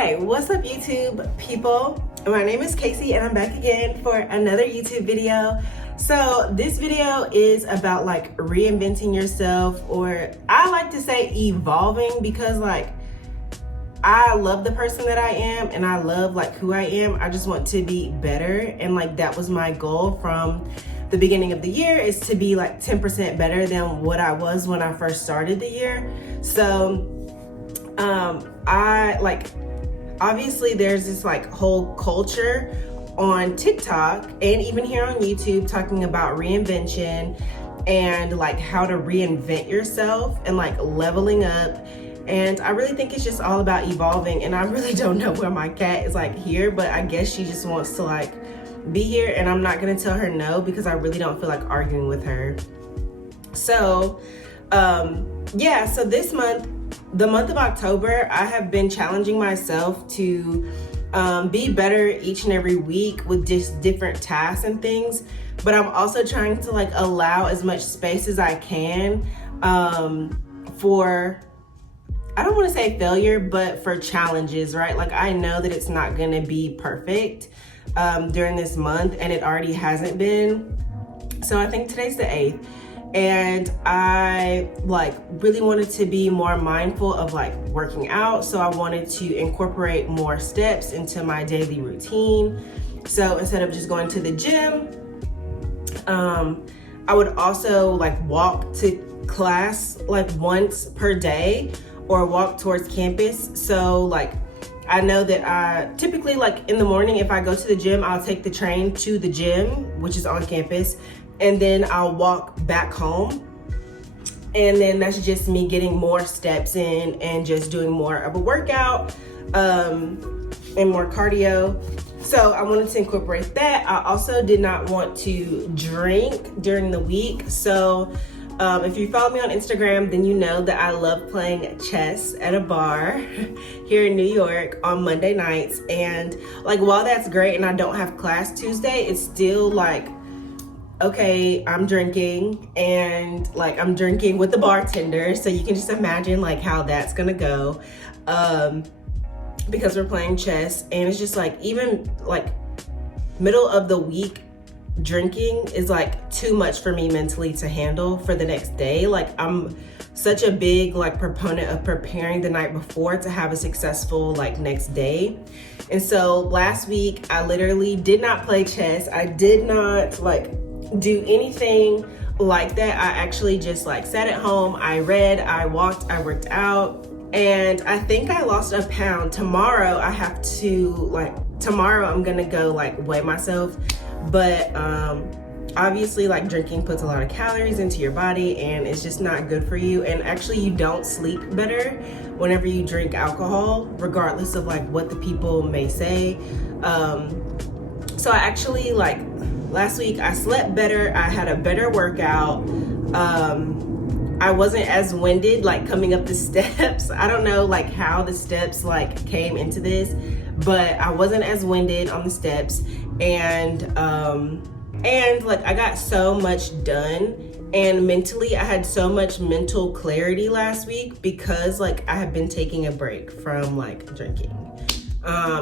Okay, what's up YouTube people? My name is Kasey and I'm back again for another YouTube video. So this video is about like reinventing yourself, or I like to say evolving, because like I love the person that I am and I love like who I am. I just want to be better, and like that was my goal from the beginning of the year, is to be like 10% better than what I was when I first started the year. So I like, obviously there's this like whole culture on TikTok and even here on YouTube talking about reinvention and like how to reinvent yourself and like leveling up. And I really think it's just all about evolving, and I really don't know where my cat is like here, but I guess she just wants to like be here, and I'm not gonna tell her no because I really don't feel like arguing with her. So yeah, so this month, the month of October, I have been challenging myself to be better each and every week with just different tasks and things, but I'm also trying to like allow as much space as I can for, I don't want to say failure, but for challenges, right? Like I know that it's not going to be perfect during this month, and it already hasn't been. So I think today's the 8th. And I like really wanted to be more mindful of like working out. So I wanted to incorporate more steps into my daily routine. So instead of just going to the gym, I would also like walk to class like once per day or walk towards campus. So like I know that I typically like in the morning, if I go to the gym, I'll take the train to the gym, which is on campus, and then I'll walk back home. And then that's just me getting more steps in and just doing more of a workout and more cardio. So I wanted to incorporate that. I also did not want to drink during the week. So if you follow me on Instagram, then you know that I love playing chess at a bar here in New York on Monday nights. And like, while that's great and I don't have class Tuesday, it's still like, okay, I'm drinking, and like I'm drinking with the bartender. So you can just imagine like how that's gonna go because we're playing chess. And it's just like, even like middle of the week, drinking is like too much for me mentally to handle for the next day. Like I'm such a big like proponent of preparing the night before to have a successful like next day. And so last week I literally did not play chess. I did not like do anything like that. I actually just like sat at home, I read, I walked, I worked out, and I think I lost a pound. Tomorrow I have to like, tomorrow I'm gonna go like weigh myself. But obviously like drinking puts a lot of calories into your body, and it's just not good for you. And actually you don't sleep better whenever you drink alcohol, regardless of like what the people may say. So I actually like last week I slept better, I had a better workout. I wasn't as winded like coming up the steps. I don't know like how the steps like came into this, but I wasn't as winded on the steps. And like I got so much done, and mentally I had so much mental clarity last week because like I have been taking a break from like drinking.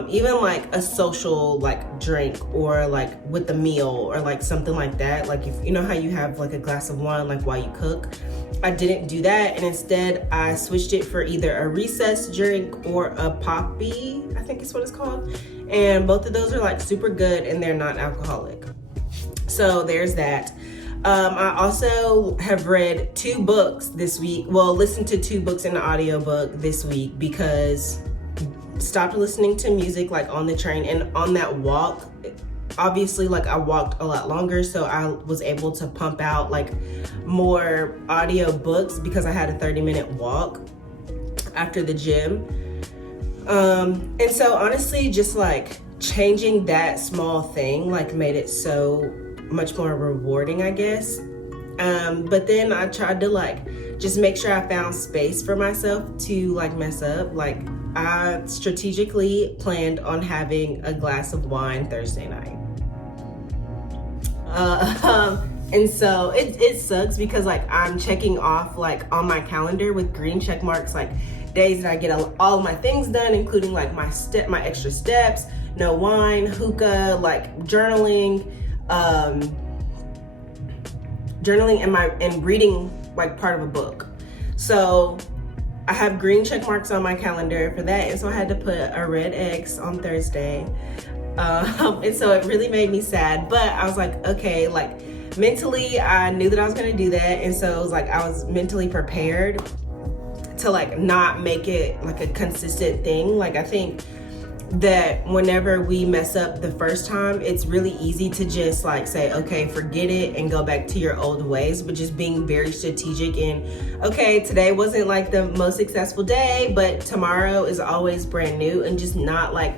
Even like a social like drink, or like with a meal or like something like that. Like if you know how you have like a glass of wine like while you cook, I didn't do that, and instead I switched it for either a recess drink or a poppy, I think is what it's called. And both of those are like super good, and they're not alcoholic. So there's that. I also have read 2 books this week. Well, listened to 2 books in the audiobook this week, because stopped listening to music like on the train, and on that walk, obviously like I walked a lot longer, so I was able to pump out like more audio books because I had a 30-minute walk after the gym. And so honestly, just like changing that small thing like made it so much more rewarding, I guess. But then I tried to like just make sure I found space for myself to like mess up. Like I strategically planned on having a glass of wine Thursday night. And so it sucks because like I'm checking off like on my calendar with green check marks like days that I get all of my things done, including like my extra steps, no wine, hookah, like journaling, and reading like part of a book. So I have green check marks on my calendar for that, and so I had to put a red X on Thursday. And so it really made me sad, but I was like, okay, like mentally I knew that I was gonna do that, and so it was like I was mentally prepared to like not make it like a consistent thing. Like I think that whenever we mess up the first time, it's really easy to just like say, okay, forget it and go back to your old ways, but just being very strategic in, okay, today wasn't like the most successful day, but tomorrow is always brand new, and just not like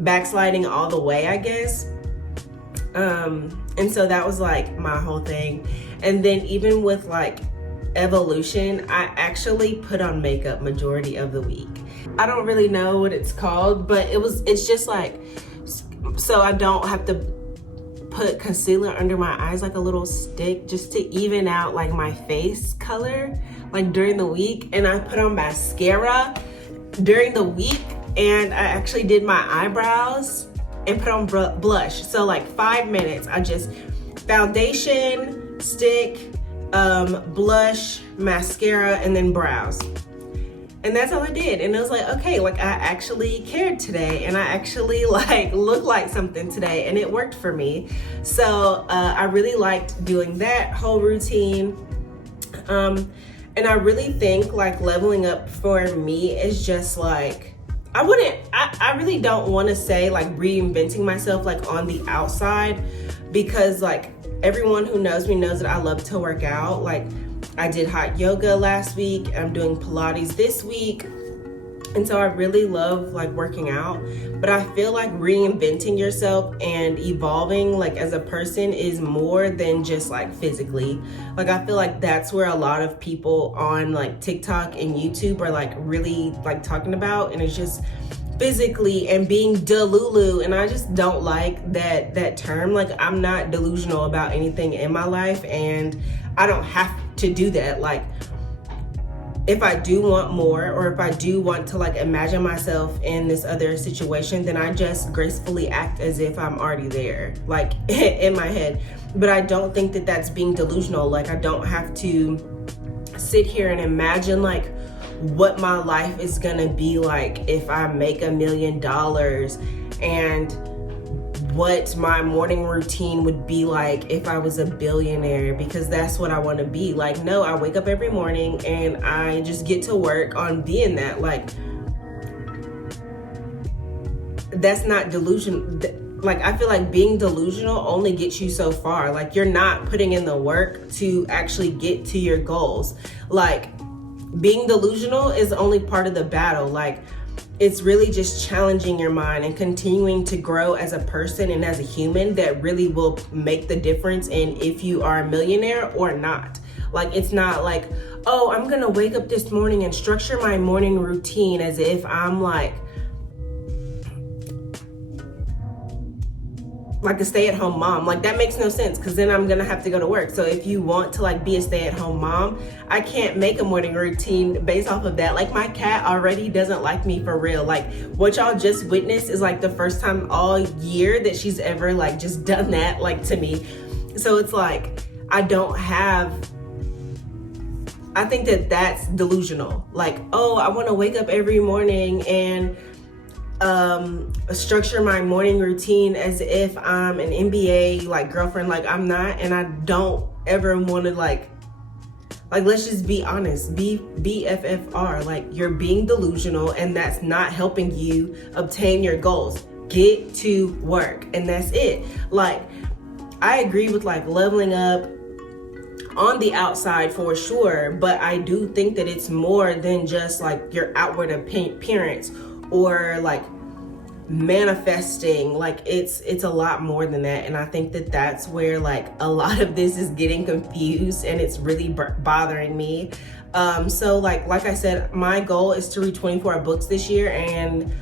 backsliding all the way, I guess. And so that was like my whole thing. And then even with like evolution, I actually put on makeup majority of the week. I don't really know what it's called, but it's just like, so I don't have to put concealer under my eyes, like a little stick, just to even out like my face color, like during the week. And I put on mascara during the week, and I actually did my eyebrows and put on blush. So like 5 minutes, I just foundation, stick, blush, mascara, and then brows. And that's all I did. And it was like, okay, like I actually cared today, and I actually like looked like something today, and it worked for me. So I really liked doing that whole routine. And I really think like leveling up for me is just like, I really don't want to say like reinventing myself like on the outside, because like everyone who knows me knows that I love to work out. Like I did hot yoga last week, I'm doing Pilates this week. And so I really love like working out, but I feel like reinventing yourself and evolving like as a person is more than just like physically. Like I feel like that's where a lot of people on like TikTok and YouTube are like really like talking about, and it's just physically and being delulu. And I just don't like that term. Like I'm not delusional about anything in my life, and I don't have to do that. Like if I do want more, or if I do want to like imagine myself in this other situation, then I just gracefully act as if I'm already there, like in my head. But I don't think that that's being delusional. Like I don't have to sit here and imagine like what my life is gonna be like if I make $1 million, and what my morning routine would be like if I was a billionaire, because that's what I want to be. Like, no, I wake up every morning and I just get to work on being that. Like, that's not delusion. Like, I feel like being delusional only gets you so far. Like, you're not putting in the work to actually get to your goals. Like, being delusional is only part of the battle. Like, it's really just challenging your mind and continuing to grow as a person and as a human that really will make the difference in if you are a millionaire or not. Like, it's not like, oh, I'm gonna wake up this morning and structure my morning routine as if I'm like a stay-at-home mom. Like, that makes no sense, because then I'm gonna have to go to work. So if you want to like be a stay-at-home mom, I can't make a morning routine based off of that. Like, my cat already doesn't like me for real. Like, what y'all just witnessed is like the first time all year that she's ever like just done that like to me. So it's like, I think that that's delusional. Like, oh, I want to wake up every morning and structure my morning routine as if I'm an NBA like girlfriend. Like, I'm not, and I don't ever want to like let's just be honest, BFFR. Like, you're being delusional, and that's not helping you obtain your goals. Get to work, and that's it. Like, I agree with like leveling up on the outside for sure, but I do think that it's more than just like your outward appearance or like manifesting. Like, it's a lot more than that. And I think that that's where like a lot of this is getting confused, and it's really bothering me. So like I said, my goal is to read 24 books this year, and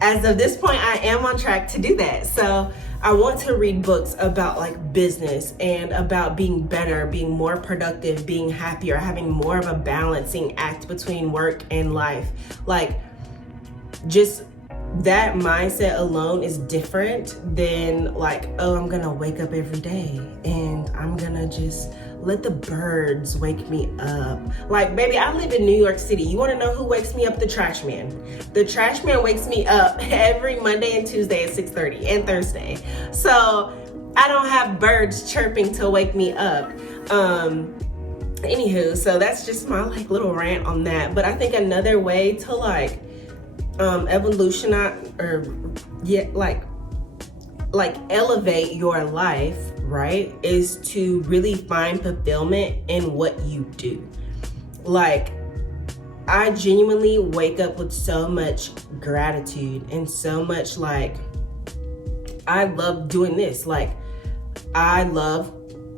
as of this point I am on track to do that. So I want to read books about like business and about being better, being more productive, being happier, having more of a balancing act between work and life. Like, just that mindset alone is different than like, oh, I'm gonna wake up every day and I'm gonna just let the birds wake me up. Like, baby, I live in New York City. You wanna know who wakes me up? The trash man. The trash man wakes me up every Monday and Tuesday at 6:30 and Thursday. So I don't have birds chirping to wake me up. Anywho, so that's just my like little rant on that. But I think another way to like evolutionize or like elevate your life, right, is to really find fulfillment in what you do. Like, I genuinely wake up with so much gratitude and so much like, I love doing this. Like, I love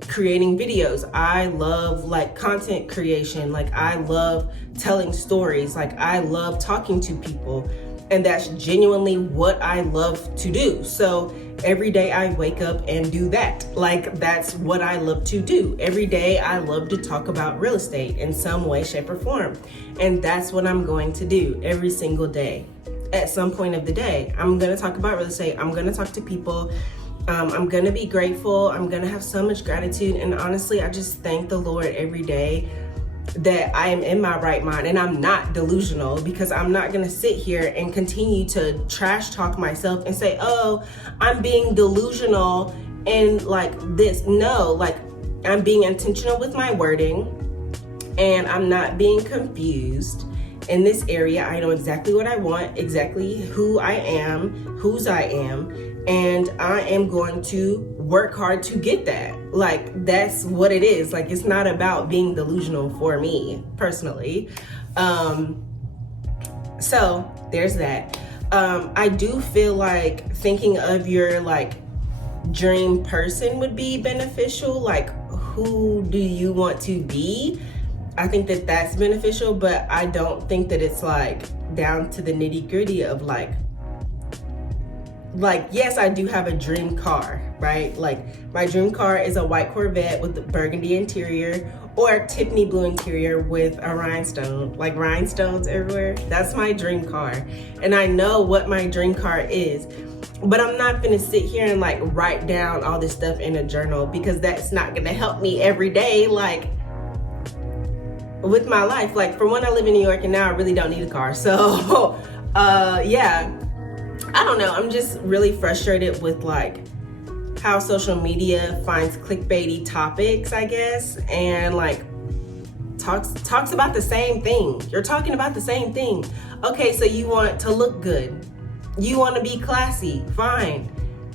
creating videos. I love like content creation. Like, I love telling stories. Like, I love talking to people. And that's genuinely what I love to do. So every day I wake up and do that. Like, that's what I love to do. Every day I love to talk about real estate in some way, shape, or form. And that's what I'm going to do every single day. At some point of the day, I'm gonna talk about real estate. I'm gonna talk to people. I'm gonna be grateful. I'm gonna have so much gratitude. And honestly, I just thank the Lord every day that I am in my right mind and I'm not delusional, because I'm not gonna sit here and continue to trash talk myself and say, oh, I'm being delusional and like this. No, like, I'm being intentional with my wording and I'm not being confused in this area. I know exactly what I want, exactly who I am, whose I am, and I am going to work hard to get that. Like, that's what it is. Like, it's not about being delusional for me personally. So there's that. I do feel like thinking of your like dream person would be beneficial. Like, who do you want to be? I think that that's beneficial, but I don't think that it's like down to the nitty gritty of like, yes, I do have a dream car, right? Like, my dream car is a white Corvette with the burgundy interior or a Tiffany blue interior with a rhinestone, like rhinestones everywhere. That's my dream car. And I know what my dream car is, but I'm not gonna sit here and like write down all this stuff in a journal, because that's not gonna help me every day, like with my life. Like, for one, I live in New York and now I really don't need a car. So, yeah. I don't know, I'm just really frustrated with like how social media finds clickbaity topics, I guess, and like talks about the same thing. You're talking about the same thing. Okay, so you want to look good. You want to be classy, fine.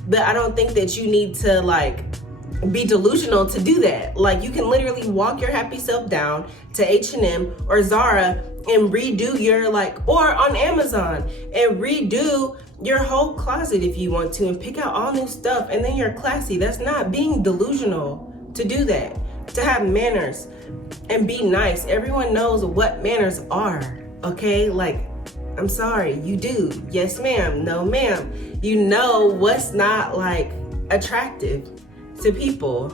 But I don't think that you need to like be delusional to do that. Like, you can literally walk your happy self down to H&M or Zara and redo your like, or on Amazon, and redo your whole closet if you want to, and pick out all new stuff, and then you're classy. That's not being delusional to do that. To have manners and be nice. Everyone knows what manners are, okay? Like, I'm sorry, you do. Yes, ma'am. No, ma'am. You know what's not like attractive to people,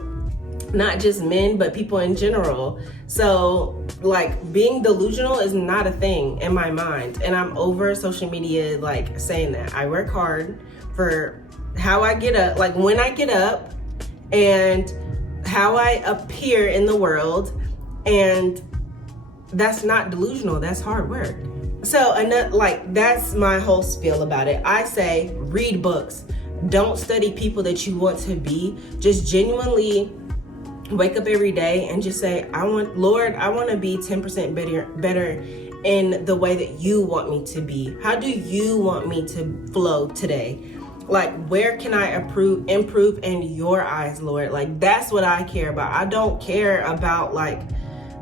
not just men, but people in general. So like, being delusional is not a thing in my mind, and I'm over social media like saying that. I work hard for how I get up, like when I get up, and how I appear in the world, and that's not delusional, that's hard work. So like, that's my whole spiel about it. I say read books. Don't study people that you want to be. Just genuinely wake up every day and just say, Lord, I want to be 10% better in the way that you want me to be. How do you want me to flow today? Like, where can I improve in your eyes, Lord? Like, that's what I care about. I don't care about like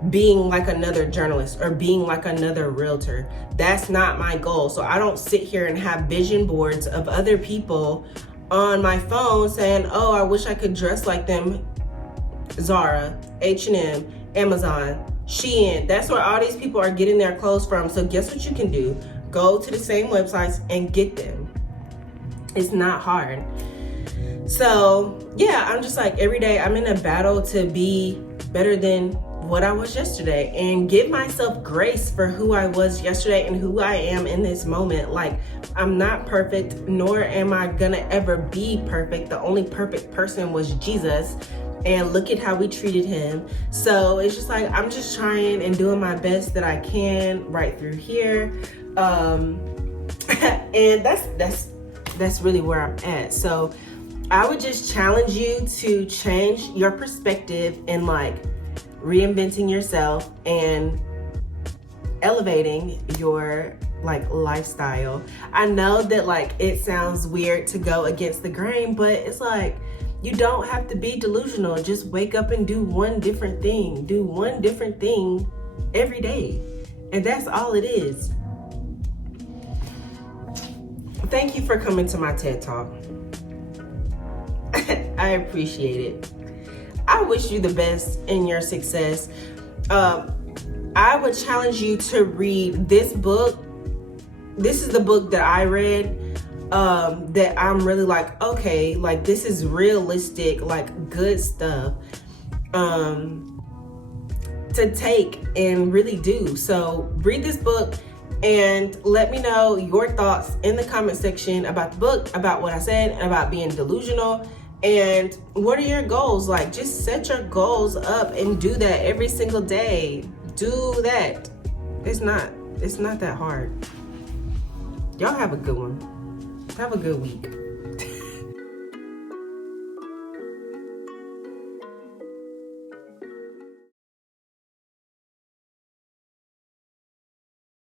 being like another journalist or being like another realtor. That's not my goal. So I don't sit here and have vision boards of other people on my phone saying, oh, I wish I could dress like them. Zara, H&M, Amazon, Shein. That's where all these people are getting their clothes from. So guess what you can do? Go to the same websites and get them. It's not hard. So yeah, I'm just like, every day I'm in a battle to be better than what I was yesterday and give myself grace for who I was yesterday and who I am in this moment. Like, I'm not perfect, nor am I gonna ever be perfect. The only perfect person was Jesus, and look at how we treated him. So it's just like, I'm just trying and doing my best that I can right through here. And that's really where I'm at. So I would just challenge you to change your perspective and like reinventing yourself and elevating your like lifestyle. I know that like it sounds weird to go against the grain, but it's like, you don't have to be delusional. Just wake up and do one different thing. Do one different thing every day. And that's all it is. Thank you for coming to my TED Talk. I appreciate it. I wish you the best in your success. I would challenge you to read this book. This is the book that I read that I'm really like, okay, like this is realistic, like good stuff to take and really do. So read this book and let me know your thoughts in the comment section about the book, about what I said, and about being delusional. And what are your goals? Like, just set your goals up and do that every single day. Do that. It's not that hard. Y'all have a good one. Have a good week.